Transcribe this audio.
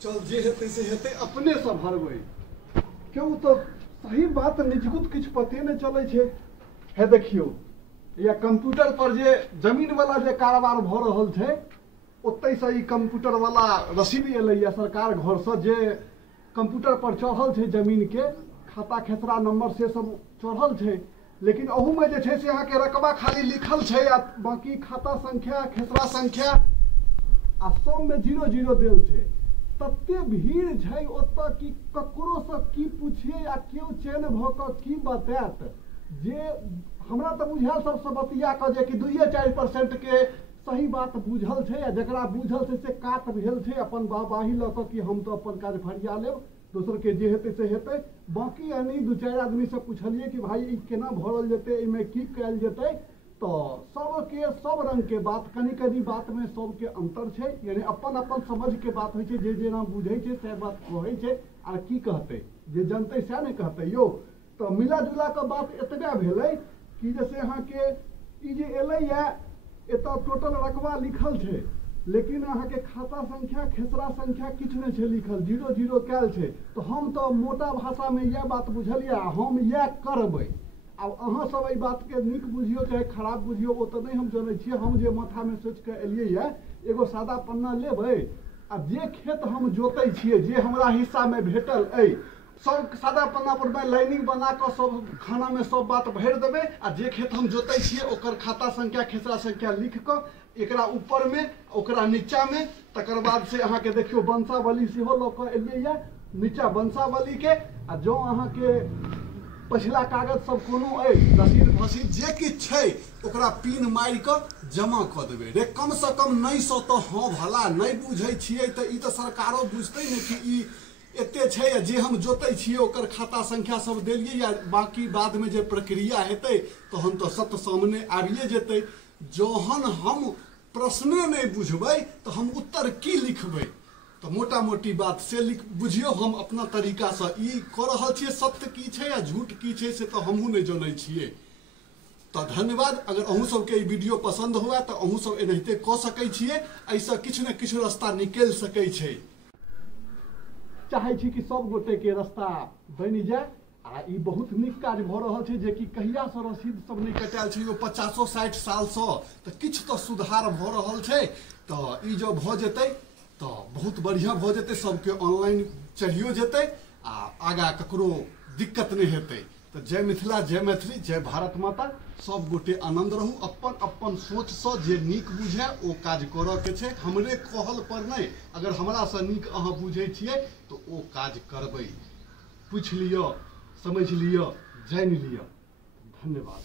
चल जे हेतै से हेतै, अपने से भरबै। क्यों तो सही बात निजगुत किछ पते नहीं चलै छै। हे देखियो, या कंप्यूटर पर जे जमीन वाला जे कारोबार भ रहल छै, ओतै से ई कंप्यूटर वाला रसीद एलैया सरकार घर से, जे कंप्यूटर पर चढ़ल छै जमीन के खाता खेसरा नंबर से सब चढ़ल छै। लेकिन अहू में जे छै से अहाँ के रकबा खाली लिखल छै, आ बाकी खाता संख्या खेसरा संख्या आ सब में 0-0 देल छै। तते भीड़ छै ओतऽ कि ककरो से की पूछिए आ केओ चैन भ क की बताएत। जे हमरा तऽ बुझायल सबसे बतिया क जे कि 2-4% के सही बात बुझल छै, आ जकरा बुझल छै से काट भेल छै अपन वाहवाही ल क कि हम तो अपन काज फरिया लेब, दोसर के जे हेतै से हेतै। बाकी यानी 2-4 आदमी से पूछलिए कि भाई ई केना भरल जेतै, एहिमे की कयल जेतै, तो सबके सब रंग के बात, कनी बात में सबके अंतर छै। यानी अपन अपन समझ के बात होइ छै, जे जेना बुझै छै से बात कहै छै, आ की कहतै जे जनतै सएह ने कहतै यौ। तो मिला जुला के बात एतबे भेलै कि जैसे अहाँ के ई जे एलैया एतऽ टोटल रकबा लिखल छै, लेकिन अहाँ के खाता संख्या खेसरा संख्या किछ नहीं छै लिखल, 0-0 कैल छै। तो हम तो मोटा भाषा में यह बात बुझलिए, हम यह करबै। आब अहाँ सब एहि बात के नीक बुझियो चाहे खराब बुझियो, वो तो नहीं हम जानै छियै। हम जे माथा में सोच के एलियै या, एगो सादा पन्ना लेबै आ जे खेत हम जोतै छियै, जे हमरा हिस्सा में भेटल अइ, सब सादा पन्ना पर में लाइनिंग बना के सब खाना में सब बात भर देबै। आ जे खेत हम जोतै छियै ओकर खाता संख्या खेसरा संख्या लिख के एकरा ऊपर में ओकरा नीचा में, तकर बाद से अहाँ के देखियो वंशावली सेहो लऽ के एलियै या, नीचा वंशावली के। आ जो अहाँ के पछिला कागज सब कोनो अइ, रसीद फसीद जे किछु छै ओकरा पिन मारि कऽ जमा कऽ देबै रे। कम से कम नहीं सौ तो हाँ भला नहीं बुझै छियै तऽ ई तऽ सरकारो बुझतै ने कि ई एते छै। जे हम जोतै छियै ओकर खाता संख्या सब देलियै, या बाकी बाद में जे प्रक्रिया हेतै तहन तो सत्य सामने आबिए जेतै। जहन हम प्रश्ने नहीं बुझबै तो हम उत्तर की लिखबै। तो मोटा मोटी बात से लिख बुझियो, हम अपना तरीका से ई कऽ रहल छियै। सत्य की छै या झूठ की छै से तो हमहूँ नहीं जानै छियै। तो धन्यवाद। अगर अहूँ सबके ई वीडियो पसंद हुआ तो अहूँ सब एनाहिते कऽ सकै छियै। ऐसा किछु ने किछु रास्ता निकलि सकै छै। चाहै छी कि सब गोटे के रास्ता बनि जाए, आ ई बहुत नीक काज भऽ रहल छै। जे कि कहिया से रसीद सब नहीं कटायल छै, 50-60 साल से, तो किछु तो सुधार भऽ रहल छै। तो ई जो भऽ जेतै तो बहुत बढ़िया भऽ जेतै, सबके ऑनलाइन चढ़ियो जेतै आ आगा ककरो दिक्कत नहीं हेतै। तो जय मिथिला, जय मैथिली, जय भारत माता। सब गोटे आनंद रहू। अपन अपन सोच से जे नीक बुझे ओ काज करऽ के छै, हमरे कहल पर नहीं। अगर हमरा से नीक अहाँ बुझै छियै तो ओ काज करबै। पूछ लियो, समझ लियो, जान लियो। धन्यवाद।